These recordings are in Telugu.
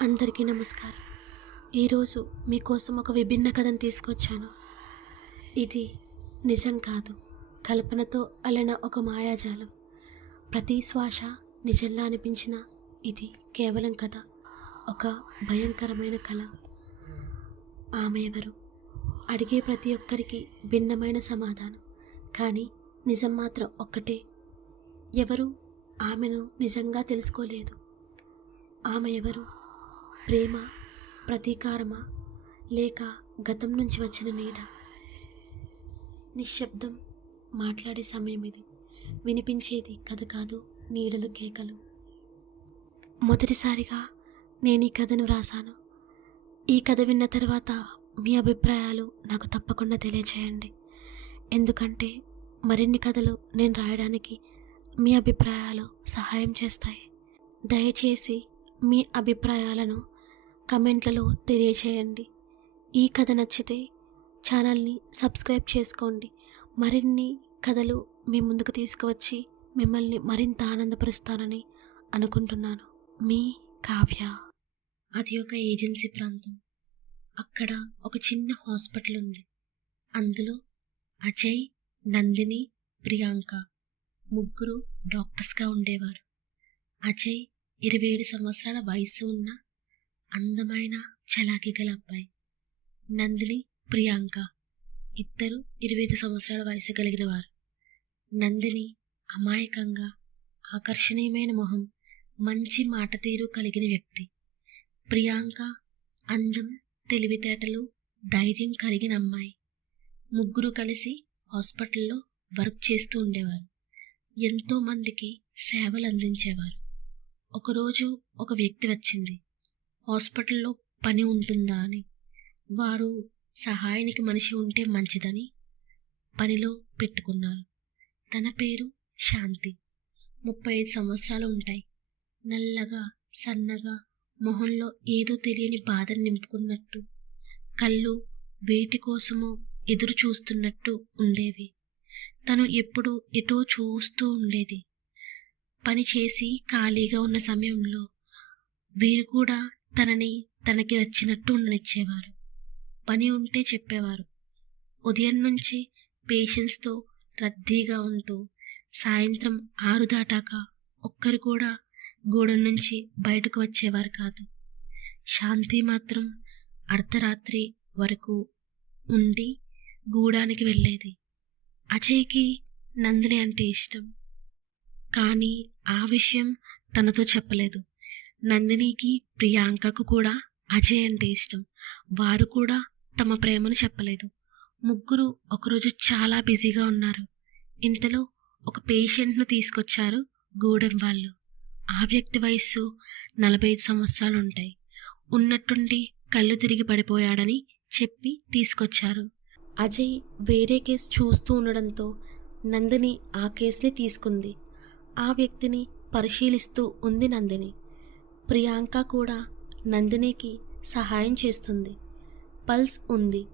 అందరికీ నమస్కారం. ఈరోజు మీకోసం ఒక విభిన్న కథను తీసుకొచ్చాను. ఇది నిజం కాదు. కల్పనతో అలన ఒక మాయాజాలం. ప్రతి శ్వాస నిజంలా అనిపించిన ఇది కేవలం కథ. ఒక భయంకరమైన కళ. ఆమె ఎవరు? అడిగే ప్రతి ఒక్కరికి భిన్నమైన సమాధానం. కానీ నిజం మాత్రం ఒక్కటే. ఎవరు? ఆమెను నిజంగా తెలుసుకోలేదు. ఆమె ఎవరు? ప్రేమ ప్రతీకారమా? లేక గతం నుంచి వచ్చిన నీడ? నిశ్శబ్దం మాట్లాడే సమయం ఇది. వినిపించేది కథ కాదు నీడలు కేకలు. మొదటిసారిగా నేను ఈ కథను వ్రాసాను. ఈ కథ విన్న తర్వాత మీ అభిప్రాయాలు నాకు తప్పకుండా తెలియచేయండి. ఎందుకంటే మరిన్ని కథలు నేను రాయడానికి మీ అభిప్రాయాలు సహాయం చేస్తాయి. దయచేసి మీ అభిప్రాయాలను కమెంట్లలో తెలియచేయండి. ఈ కథ నచ్చితే ఛానల్ని సబ్స్క్రైబ్ చేసుకోండి. మరిన్ని కథలు మీ ముందుకు తీసుకువచ్చి మిమ్మల్ని మరింత ఆనందపరుస్తానని అనుకుంటున్నాను. మీ కావ్య. అది ఒక ఏజెన్సీ ప్రాంతం. అక్కడ ఒక చిన్న హాస్పిటల్ ఉంది. అందులో అజయ్ నందిని ప్రియాంక ముగ్గురు డాక్టర్స్గా ఉండేవారు. అజయ్ ఇరవై ఏడు సంవత్సరాల వయసు ఉన్న అందమైన చలాకీ గల అబ్బాయి. నందిని ప్రియాంక ఇద్దరు ఇరవై ఐదు సంవత్సరాల వయసు కలిగిన వారు. నందిని అమాయకంగా ఆకర్షణీయమైన మొహం మంచి మాట తీరు కలిగిన వ్యక్తి. ప్రియాంక అందం తెలివితేటలు ధైర్యం కలిగిన అమ్మాయి. ముగ్గురు కలిసి హాస్పిటల్లో వర్క్ చేస్తూ ఉండేవారు. ఎంతో మందికి సేవలు అందించేవారు. ఒకరోజు ఒక వ్యక్తి వచ్చింది. హాస్పిటల్లో పని ఉంటుందా అని. వారు సహాయానికి మనిషి ఉంటే మంచిదని పనిలో పెట్టుకున్నారు. తన పేరు శాంతి. ముప్పై ఐదు సంవత్సరాలు ఉంటాయి. నల్లగా సన్నగా మొహంలో ఏదో తెలియని బాధను నింపుకున్నట్టు కళ్ళు వేటి కోసమో ఎదురు చూస్తున్నట్టు ఉండేవి. తను ఎప్పుడు ఎటో చూస్తూ ఉండేది. పని చేసి ఖాళీగా ఉన్న సమయంలో వీరు కూడా తనని తనకి నచ్చినట్టు ఉండనిచ్చేవారు. పని ఉంటే చెప్పేవారు. ఉదయం నుంచి పేషెంట్స్తో రద్దీగా ఉంటూ సాయంత్రం ఆరు దాటాక ఒక్కరు కూడా గూడెం నుంచి బయటకు వచ్చేవారు కాదు. శాంతి మాత్రం అర్ధరాత్రి వరకు ఉండి గూడానికి వెళ్ళేది. అజయ్కి నందిని అంటే ఇష్టం. కానీ ఆ విషయం తనతో చెప్పలేదు. నందినికి ప్రియాంకకు కూడా అజయ్ అంటే ఇష్టం. వారు కూడా తమ ప్రేమను చెప్పలేదు. ముగ్గురు ఒకరోజు చాలా బిజీగా ఉన్నారు. ఇంతలో ఒక పేషెంట్ను తీసుకొచ్చారు గూడెం వాళ్ళు. ఆ వ్యక్తి వయస్సు నలభై ఐదు సంవత్సరాలు ఉంటాయి ఉన్నట్టుండి కళ్ళు తిరిగి పడిపోయాడని చెప్పి తీసుకొచ్చారు. అజయ్ వేరే కేసు చూస్తూ ఉండడంతో నందిని ఆ కేసుని తీసుకుంది. ఆ వ్యక్తిని పరిశీలిస్తూ ఉంది నందిని. ప్రియాంక కూడా నందినికి సహాయం చేస్తుంది. పల్స్ ఉంది.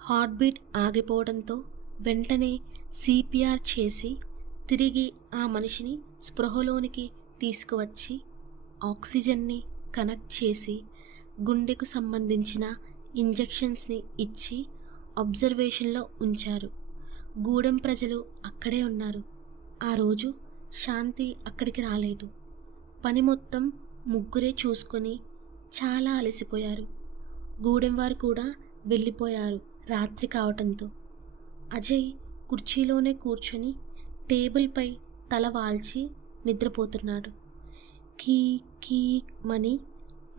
హార్ట్ బీట్ ఆగిపోవడంతో వెంటనే సిపిఆర్ చేసి తిరిగి ఆ మనిషిని స్పృహలోనికి తీసుకువచ్చి ఆక్సిజన్ని కనెక్ట్ చేసి గుండెకు సంబంధించిన ఇంజెక్షన్స్ని ఇచ్చి అబ్జర్వేషన్లో ఉంచారు. గూడెం ప్రజలు అక్కడే ఉన్నారు. ఆ రోజు శాంతి అక్కడికి రాలేదు. పని మొత్తం ముగ్గురే చూసుకొని చాలా అలసిపోయారు. గూడెం వారు కూడా వెళ్ళిపోయారు రాత్రి కావటంతో. అజయ్ కుర్చీలోనే కూర్చొని టేబుల్పై తల వాల్చి నిద్రపోతున్నాడు. కీ కీ మని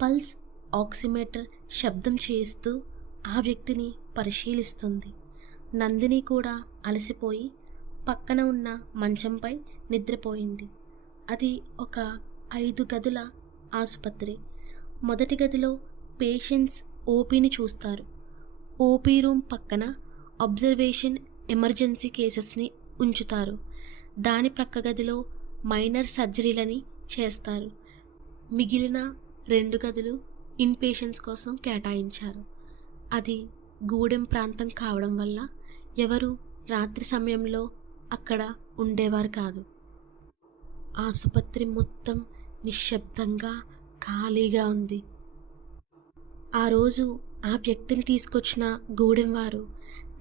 పల్స్ ఆక్సిమీటర్ శబ్దం చేస్తూ ఆ వ్యక్తిని పరిశీలిస్తుంది. నందిని కూడా అలసిపోయి పక్కన ఉన్న మంచంపై నిద్రపోయింది. అది ఒక ఐదు గదుల ఆసుపత్రి. మొదటి గదిలో పేషెంట్స్ ఓపీని చూస్తారు. ఓపీ రూమ్ పక్కన అబ్జర్వేషన్ ఎమర్జెన్సీ కేసెస్ని ఉంచుతారు. దాని ప్రక్క గదిలో మైనర్ సర్జరీలని చేస్తారు. మిగిలిన రెండు గదులు ఇన్ పేషెంట్స్ కోసం కేటాయించారు. అది గూడెం ప్రాంతం కావడం వల్ల ఎవరు రాత్రి సమయంలో అక్కడ ఉండేవారు కాదు. ఆసుపత్రి మొత్తం నిశ్శబ్దంగా ఖాళీగా ఉంది. ఆ రోజు ఆ వ్యక్తిని తీసుకొచ్చిన గూడెం వారు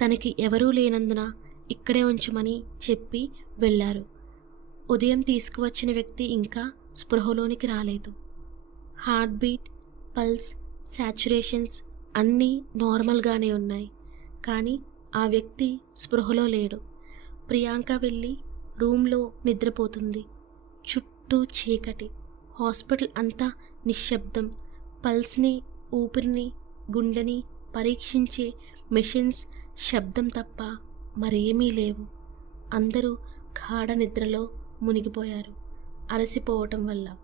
తనకి ఎవరూ లేనందున ఇక్కడే ఉంచమని చెప్పి వెళ్ళారు. ఉదయం తీసుకువచ్చిన వ్యక్తి ఇంకా స్పృహలోనికి రాలేదు. హార్ట్ బీట్ పల్స్ శాచురేషన్స్ అన్నీ నార్మల్గానే ఉన్నాయి. కానీ ఆ వ్యక్తి స్పృహలో లేడు. ప్రియాంక వెళ్ళి రూమ్లో నిద్రపోతుంది. చుట్టూ చీకటి. హాస్పిటల్ అంతా నిశ్శబ్దం. పల్స్ని ఊపిరిని గుండెని పరీక్షించే మెషిన్స్ శబ్దం తప్ప మరేమీ లేవు. అందరూ గాఢ నిద్రలో మునిగిపోయారు అలసిపోవటం వల్ల.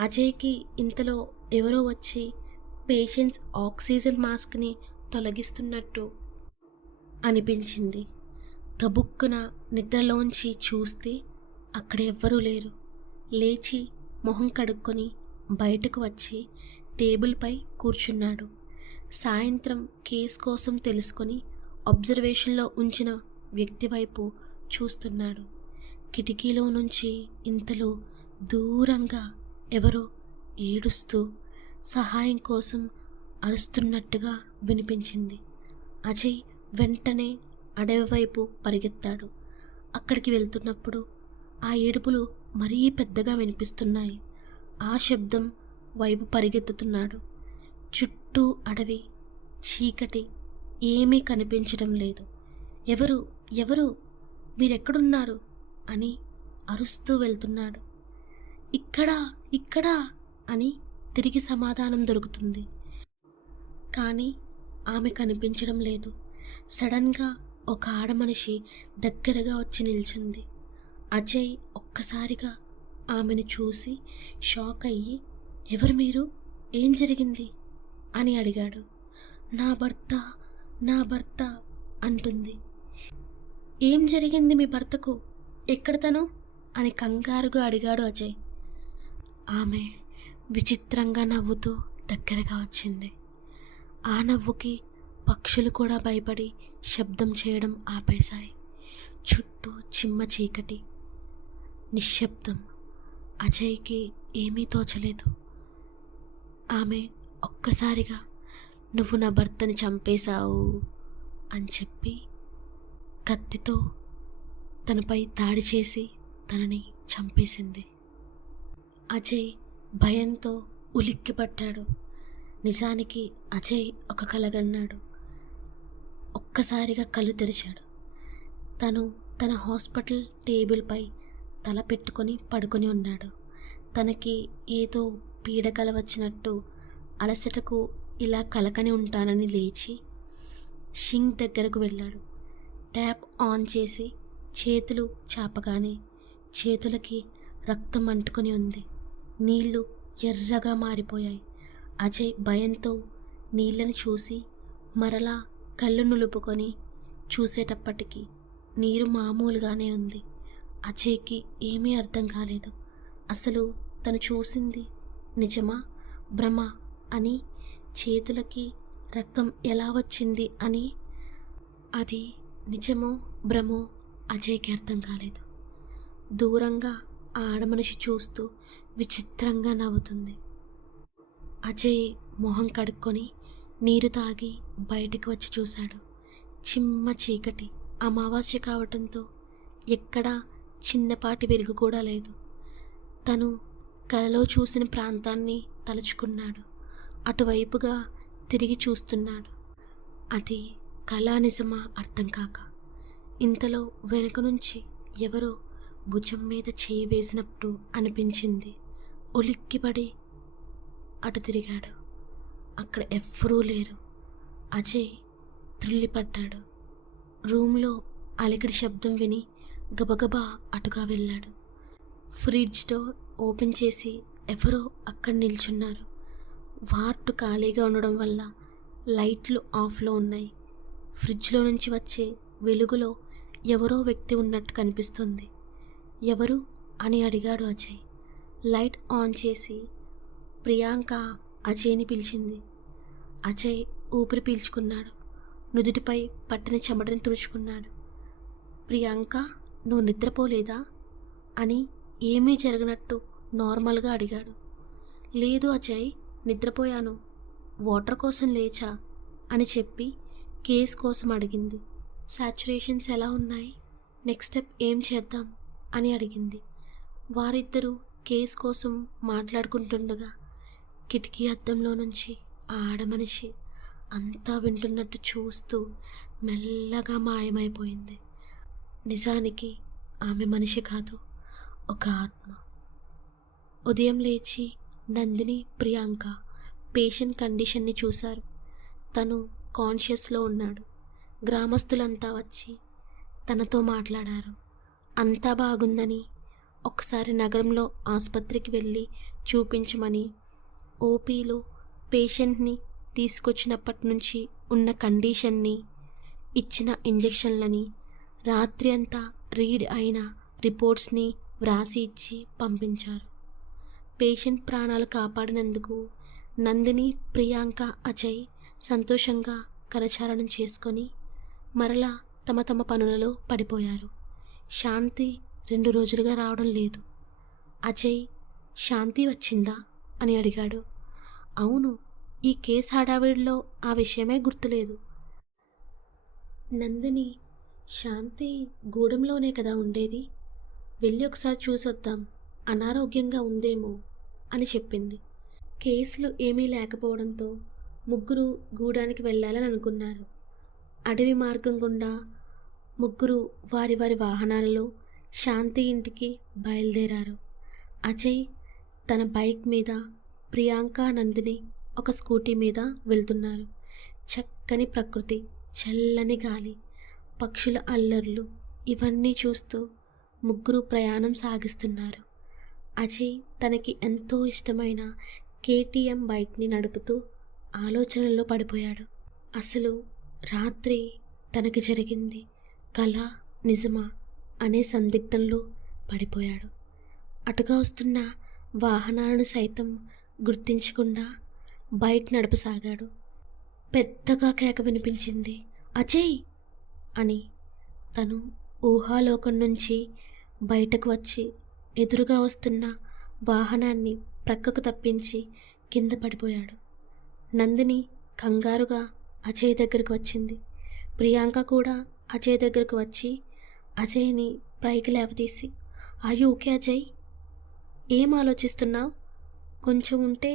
అజయ్కి ఇంతలో ఎవరో వచ్చి పేషెంట్స్ ఆక్సిజన్ మాస్క్ని తొలగిస్తున్నట్టు అనిపించింది. గబుక్కున నిద్రలోంచి చూస్తే అక్కడ ఎవ్వరూ లేరు. లేచి మొహం కడుక్కొని బయటకు వచ్చి టేబుల్పై కూర్చున్నాడు. సాయంత్రం కేసు కోసం తెలుసుకొని అబ్జర్వేషన్లో ఉంచిన వ్యక్తి వైపు చూస్తున్నాడు. కిటికీలో నుంచి ఇంతలో దూరంగా ఎవరో ఏడుస్తూ సహాయం కోసం అరుస్తున్నట్టుగా వినిపించింది. అజయ్ వెంటనే అడవి వైపు పరిగెత్తాడు. అక్కడికి వెళ్తున్నప్పుడు ఆ ఏడుపులు మరీ పెద్దగా వినిపిస్తున్నాయి. ఆ శబ్దం వైపు పరిగెత్తుతున్నాడు. చుట్టూ అడవి చీకటి ఏమీ కనిపించడం లేదు. ఎవరు ఎవరు మీరెక్కడున్నారు? అని అరుస్తూ వెళ్తున్నాడు. ఇక్కడా ఇక్కడా? అని తిరిగి సమాధానం దొరుకుతుంది. కానీ ఆమె కనిపించడం లేదు. సడన్గా ఒక ఆడమనిషి దగ్గరగా వచ్చి నిల్చుంది. అజయ్ ఒక్కసారిగా ఆమెను చూసి షాక్ అయ్యి ఎవరు మీరు? ఏం జరిగింది? అని అడిగాడు. నా భర్త నా భర్త అంటుంది. ఏం జరిగింది మీ భర్తకు? ఎక్కడ తను? అని కంగారుగా అడిగాడు అజయ్. ఆమె విచిత్రంగా నవ్వుతూ దగ్గరగా వచ్చింది. ఆ నవ్వుకి పక్షులు కూడా భయపడి శబ్దం చేయడం ఆపేశాయి. చుట్టూ చిమ్మ చీకటి నిశ్శబ్దం. అజయ్కి ఏమీ తోచలేదు. ఆమె ఒక్కసారిగా నువ్వు నా భర్తని చంపేశావు అని చెప్పి కత్తితో తనపై దాడి చేసి తనని చంపేసింది. అజయ్ భయంతో ఉలిక్కిపడ్డాడు. నిజానికి అజయ్ ఒక కలగన్నాడు. ఒక్కసారిగా కళ్ళు తెరిచాడు. తను తన హాస్పిటల్ టేబుల్పై తల పెట్టుకొని పడుకొని ఉన్నాడు. తనకి ఏదో పీడకల వచ్చినట్టు అలసటకు ఇలా కలకని ఉంటానని లేచి షింగ్ దగ్గరకు వెళ్ళాడు. ట్యాప్ ఆన్ చేసి చేతులు చాపగానే చేతులకి రక్తం అంటుకొని ఉంది. నీళ్ళు ఎర్రగా మారిపోయాయి. అజయ్ భయంతో నీళ్ళని చూసి మరలా కళ్ళు నులుపుకొని చూసేటప్పటికి నీరు మామూలుగానే ఉంది. అజయ్కి ఏమీ అర్థం కాలేదు. అసలు తను చూసింది నిజమా? భ్రమ? అని చేతులకి రక్తం ఎలా వచ్చింది అని? అది నిజమో భ్రమో అజయ్కి అర్థం కాలేదు. దూరంగా ఆ ఆడమనిషి చూస్తూ విచిత్రంగా నవ్వుతుంది. అజయ్ మొహం కడుక్కొని నీరు తాగి బయటికి వచ్చి చూశాడు. చిమ్మ చీకటి అమావాస్య కావటంతో ఎక్కడా చిన్నపాటి వెలుగు కూడా లేదు. తను కలలో చూసిన ప్రాంతాన్ని తలుచుకున్నాడు. అటువైపుగా తిరిగి చూస్తున్నాడు. అది కళా నిజమా అర్థం కాక. ఇంతలో వెనుక నుంచి ఎవరో భుజం మీద చేయి వేసినప్పుడు అనిపించింది. ఉలిక్కిపడి అటు తిరిగాడు. అక్కడ ఎవ్వరూ లేరు. అజయ్ త్రుల్లిపడ్డాడు రూమ్లో అలికిడి శబ్దం విని గబగబా అటుగా వెళ్ళాడు. ఫ్రిడ్జ్ డోర్ ఓపెన్ చేసి ఎవరో అక్కడ నిల్చున్నారు. వార్డు ఖాళీగా ఉండడం వల్ల లైట్లు ఆఫ్లో ఉన్నాయి. ఫ్రిడ్జ్లో నుంచి వచ్చే వెలుగులో ఎవరో వ్యక్తి ఉన్నట్టు కనిపిస్తుంది. ఎవరు అని అడిగాడు అజయ్. లైట్ ఆన్ చేసి ప్రియాంక అజయ్ని పిలిచింది. అజయ్ ఊపిరి పీల్చుకున్నాడు. నుదుటిపై పట్టిన చెమటని తుడుచుకున్నాడు. ప్రియాంక నువ్వు నిద్రపోలేదా? అని ఏమీ జరగనట్టు నార్మల్గా అడిగాడు. లేదు అజయ్ నిద్రపోయాను. వాటర్ కోసం లేచా? అని చెప్పి కేస్ కోసం అడిగింది. సాచురేషన్స్ ఎలా ఉన్నాయి? నెక్స్ట్ స్టెప్ ఏం చేద్దాం? అని అడిగింది. వారిద్దరూ కేస్ కోసం మాట్లాడుకుంటుండగా కిటికీ అద్దంలో నుంచి ఆ ఆడమనిషి అంతా వింటున్నట్టు చూస్తూ మెల్లగా మాయమైపోయింది. నిజానికి ఆమె మనిషి కాదు ఒక ఆత్మ. ఉదయం లేచి నందిని ప్రియాంక పేషెంట్ కండిషన్ని చూశారు. తను కాన్షియస్లో ఉన్నాడు. గ్రామస్తులంతా వచ్చి తనతో మాట్లాడారు. అంతా బాగుందని ఒకసారి నగరంలో ఆసుపత్రికి వెళ్ళి చూపించమని ఓపీలో పేషెంట్ని తీసుకొచ్చినప్పటి నుంచి ఉన్న కండిషన్ని ఇచ్చిన ఇంజెక్షన్లని రాత్రి అంతా రీడ్ అయిన రిపోర్ట్స్ని వ్రాసి ఇచ్చి పంపించారు. పేషెంట్ ప్రాణాలు కాపాడినందుకు నందిని ప్రియాంక అజయ్ సంతోషంగా కరచాలనం చేసుకొని మరలా తమ తమ పనులలో పడిపోయారు. శాంతి రెండు రోజులుగా రావడం లేదు. అజయ్ శాంతి వచ్చిందా? అని అడిగాడు. అవును ఈ కేసు హడావిడిలో ఆ విషయమే గుర్తులేదు. నందిని శాంతి గూడెంలోనే కదా ఉండేది? వెళ్ళి ఒకసారి చూసొద్దాం అనారోగ్యంగా ఉందేమో అని చెప్పింది. కేసులు ఏమీ లేకపోవడంతో ముగ్గురు గూడానికి వెళ్ళాలని అనుకున్నారు. అడవి మార్గం గుండా ముగ్గురు వారి వారి వాహనాలలో శాంతి ఇంటికి బయలుదేరారు. అజయ్ తన బైక్ మీద ప్రియాంక నందిని ఒక స్కూటీ మీద వెళ్తున్నారు. చక్కని ప్రకృతి చల్లని గాలి. పక్షుల అల్లర్లు ఇవన్నీ చూస్తూ ముగ్గురు ప్రయాణం సాగిస్తున్నారు. అజయ్ తనకి ఎంతో ఇష్టమైన కేటీఎం బైక్ని నడుపుతూ ఆలోచనల్లో పడిపోయాడు. అసలు రాత్రి తనకి జరిగింది కళ నిజమా అనే సందిగ్ధంలో పడిపోయాడు. అటుగా వస్తున్న వాహనాలను సైతం గుర్తించకుండా బైక్ నడపసాగాడు. పెద్దగా కేక వినిపించింది అజయ్ అని తను ఊహాలోకం నుంచి బయటకు వచ్చి ఎదురుగా వస్తున్న వాహనాన్ని ప్రక్కకు తప్పించి కింద పడిపోయాడు. నందిని కంగారుగా అజయ్ దగ్గరకు వచ్చింది. ప్రియాంక కూడా అజయ్ దగ్గరకు వచ్చి అజయ్ని పైకి లేవతీసి అయ్యో ఓకే అజయ్! ఏం ఆలోచిస్తున్నావు? కొంచెం ఉంటే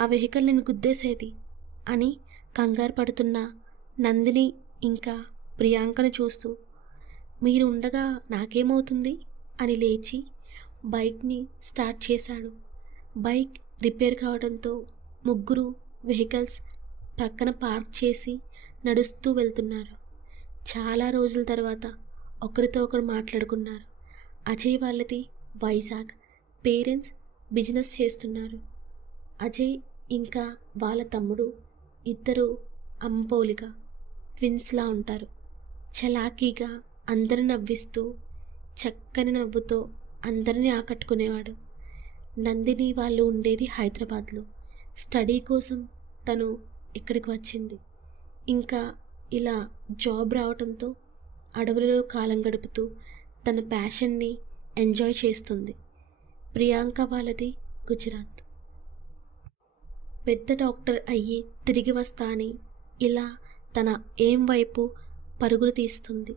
ఆ వెహికల్ నేను గుద్దేసేది అని కంగారు పడుతున్న నందిని ఇంకా ప్రియాంకను చూస్తూ మీరు ఉండగా నాకేమవుతుంది? అని లేచి బైక్ని స్టార్ట్ చేశాడు. బైక్ రిపేర్ కావడంతో ముగ్గురు వెహికల్స్ ప్రక్కన పార్క్ చేసి నడుస్తూ వెళ్తున్నారు. చాలా రోజుల తర్వాత ఒకరితో ఒకరు మాట్లాడుకున్నారు. అజయ్ వాళ్ళది వైజాగ్. పేరెంట్స్ బిజినెస్ చేస్తున్నారు. అజయ్ ఇంకా వాళ్ళ తమ్ముడు ఇద్దరు అంపోలిక ట్విన్స్లా ఉంటారు. చలాకీగా అందరు నవ్విస్తూ చక్కని నవ్వుతో అందరినీ ఆకట్టుకునేవాడు. నందిని వాళ్ళు ఉండేది హైదరాబాద్లో. స్టడీ కోసం తను ఇక్కడికి వచ్చింది. ఇంకా ఇలా జాబ్ రావడంతో అడవులలో కాలం గడుపుతూ తన ప్యాషన్ని ఎంజాయ్ చేస్తుంది. ప్రియాంక వాళ్ళది గుజరాత్. పెద్ద డాక్టర్ అయ్యి తిరిగి వస్తా అని ఇలా తన ఏం వైపు పరుగులు తీస్తుంది.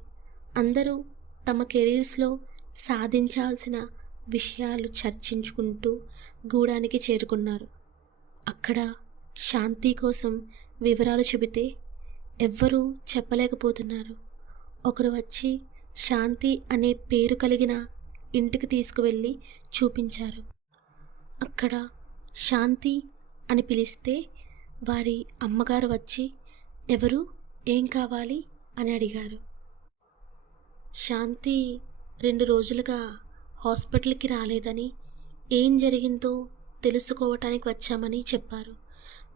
అందరూ తమ కెరీర్స్లో సాధించాల్సిన విషయాలు చర్చించుకుంటూ గూడానికి చేరుకున్నారు. అక్కడ శాంతి కోసం వివరాలు చెబితే ఎవ్వరూ చెప్పలేకపోతున్నారు. ఒకరు వచ్చి శాంతి అనే పేరు కలిగిన ఇంటికి తీసుకువెళ్ళి చూపించారు. అక్కడ శాంతి అని పిలిస్తే వారి అమ్మగారు వచ్చి ఎవరు? ఏం కావాలి? అని అడిగారు. శాంతి రెండు రోజులుగా హాస్పిటల్కి రాలేదని ఏం జరిగిందో తెలుసుకోవటానికి వచ్చామని చెప్పారు.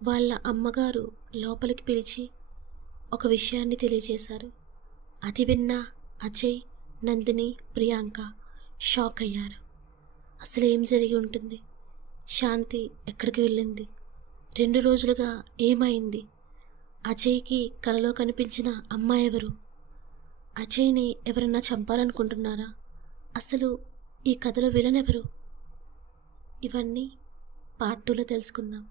వాళ్ళ అమ్మగారు లోపలికి పిలిచి ఒక విషయాన్ని తెలియజేశారు. అది విన్న అజయ్ నందిని ప్రియాంక షాక్ అయ్యారు. అసలు ఏం జరిగి ఉంటుంది? శాంతి ఎక్కడికి వెళ్ళింది? రెండు రోజులుగా ఏమైంది? అజయ్కి కలలో కనిపించిన అమ్మాయి ఎవరు? అజయ్ని ఎవరన్నా చంపాలనుకుంటున్నారా? అసలు ఈ కథలో విలన్ ఎవరు? ఇవన్నీ పార్ట్ టూలో తెలుసుకుందాం.